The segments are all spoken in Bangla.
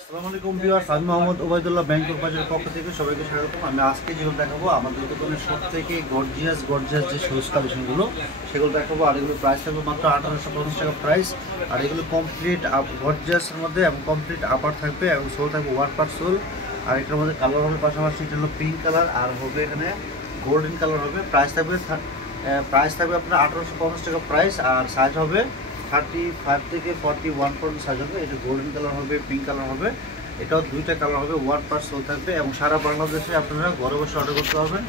আসসালামু আলাইকুম ভিউয়ার্স, আমি মোহাম্মদ ওবায়দুল্লাহ ব্যাংকক বাজারের পক্ষ থেকে সবাইকে স্বাগতম। আমি আজকে যেগুলো দেখাবো আমাদের দোকানের সবথেকে গর্জিয়াস যে শুজ কালেকশনগুলো সেগুলো দেখাবো। আর এগুলো প্রাইস থাকবে মাত্র 1850 টাকা প্রাইস। আর এগুলো কমপ্লিট গর্জিয়াসের মধ্যে এবং কমপ্লিট আপার থাকবে এবং সোল থাকবে ওয়ান পার সোল। আর এটার মধ্যে কালার হবে পাশাপাশি এটা হলো পিঙ্ক কালার আর হবে এখানে গোল্ডেন কালার হবে। প্রাইস থাকবে আপনার 1850 টাকা প্রাইস। আর সাইজ হবে 35 থেকে 41 পর্যন্ত সাইজ হবে। এটা গোল্ডেন কালার হবে, পিঙ্ক কালার হবে, এটাও দুইটা কালার হবে, ওয়ান পার সোল থাকবে এবং সারা বাংলাদেশে আপনারা ঘরে বসে অর্ডার করতে পারবেন,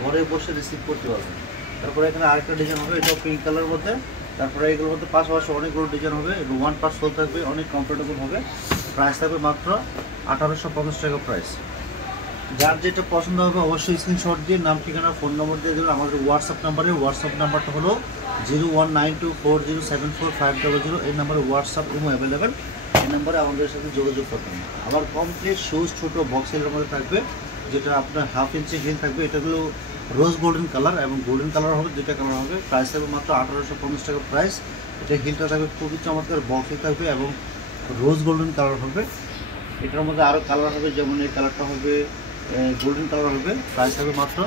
ঘরে বসে রিসিভ করতে পারবেন। তারপরে এখানে আরেকটা ডিজাইন হবে, এটাও পিঙ্ক কালারের মধ্যে। তারপরে এগুলোর মধ্যে পাশাপাশি অনেকগুলো ডিজাইন হবে, ওয়ান পার সোল থাকবে, অনেক কমফোর্টেবল হবে। প্রাইস থাকবে মাত্র 1850 টাকা প্রাইস। যার যেটা পছন্দ হবে অবশ্যই স্ক্রিনশট দিয়ে নাম ঠিকানা ফোন নম্বর দিয়ে দেবেন আমাদের হোয়াটসঅ্যাপ নাম্বারটা হলো 0192407450। এই নাম্বারে হোয়াটসঅ্যাপ ইমো অ্যাভেলেবেল, এই নাম্বারে আমাদের সাথে যোগাযোগ করবেন। আবার কমপ্লিট শুজ ছোটো বক্সের মধ্যে থাকবে, যেটা আপনার হাফ ইঞ্চি হিল থাকবে। এটাগুলো রোজ গোল্ডেন কালার এবং গোল্ডেন কালার হবে, দুইটা কালার হবে। প্রাইস থাকবে মাত্র 1850 টাকা প্রাইস। এটা হিলটা থাকবে খুবই চমৎকার বক্সে থাকবে এবং রোজ গোল্ডেন কালার হবে। এটার মধ্যে আরও কালার হবে, যেমন এই কালারটা হবে গোল্ডেন কালার হবে। প্রাইস হবে মাত্র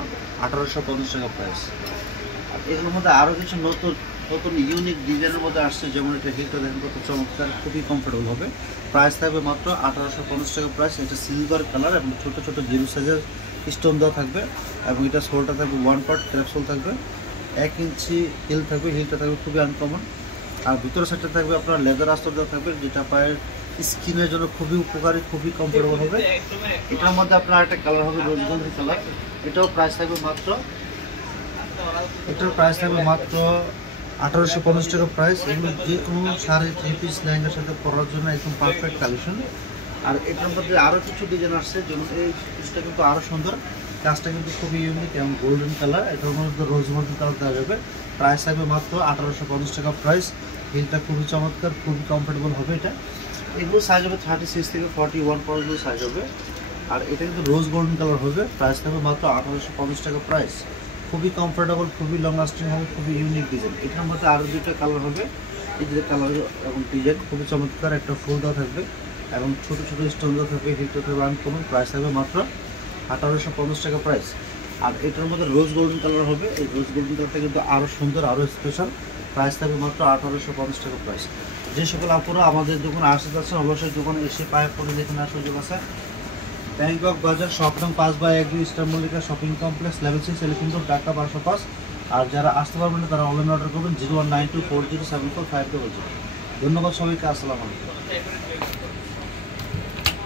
1850 টাকা প্রাইস। আর এগুলোর মধ্যে আরও কিছু নতুন ইউনিক ডিজাইনের মধ্যে আসছে, যেমন এটা হিলটা দেখেন কত চমৎকার, খুবই কমফোর্টেবল হবে। প্রাইস থাকবে মাত্র 1850 টাকা প্রাইস। এটা সিলভার কালার এবং ছোটো ছোটো জিরো সাইজের স্টোন দেওয়া থাকবে এবং এটা সোলটা থাকবে ওয়ান পার্ট ক্র্যাপ সোল থাকবে, 1 ইঞ্চি হিল থাকবে। হিলটা থাকবে খুবই আনকমন। আর ভিতরের সাইডটা থাকবে আপনার লেদার আস্তর দেওয়া থাকবে, যেটা পায়ের স্কিনের জন্য খুবই উপকারী, খুবই কমফোর্টেবল হবে। এটার মধ্যে আপনার একটা কালার হবে রোজ গোল্ডেন কালার। এটার প্রাইস থাকবে মাত্র 1850 টাকা প্রাইস। এগুলো যে কোনো শাড়ি, 3 পিস, লেহেঙ্গার সাথে পরার জন্য একদম পারফেক্ট কালেকশন। আর এটার মধ্যে আরও কিছু ডিজাইন আসছে, যেমন এই পিসটা কিন্তু আরও সুন্দর, কাজটা কিন্তু খুবই ইউনিক এবং গোল্ডেন কালার। এটার মধ্যে রোজ গোল্ডেন কালার দেওয়া যাবে। প্রাইস থাকবে মাত্র 1850 টাকা প্রাইস। হিলটা খুবই চমৎকার, খুবই কমফোর্টেবল হবে। এগুলো সাইজ হবে 36 থেকে 41 পর্যন্ত সাইজ হবে। আর এটা কিন্তু রোজ গোল্ডেন কালার হবে। প্রাইস থাকবে মাত্র 1850 টাকা প্রাইস। খুবই কমফোর্টেবল, খুবই লং লাস্টিং হবে, খুবই ইউনিক ডিজাইন। এটার মধ্যে আরও দুইটা কালার হবে, এই যে কালার এবং ডিজাইন খুবই চমৎকার। একটা ফুল দেওয়া থাকবে এবং ছোটো ছোটো স্টোন দেওয়া থাকবে, হিলটা থাকবে আনকমন। প্রাইস থাকবে মাত্র 1850 টাকা প্রাইস। আর এটার মধ্যে রোজ গোল্ডেন কালার হবে। এই রোজ গোল্ডেন কালারটা কিন্তু আরও সুন্দর, আরও স্পেশাল। প্রাইস থাকবে মাত্র 1850 টাকা প্রাইস। যে সকল আপুরা আমাদের দোকানে আসতে যাচ্ছেন অবশ্যই দোকানে এসে পায়ে পরে দেখে নেওয়ার সুযোগ আছে। ব্যাংকক বাজার, শপ নং 5/1 Easter Mallika shopping complex, level 6, elephant road, Dhaka 1205। আর যারা আসতে পারবেন না তারা অনলাইন অর্ডার করবেন 0192407450। ধন্যবাদ সবাইকে, আসসালামু আলাইকুম।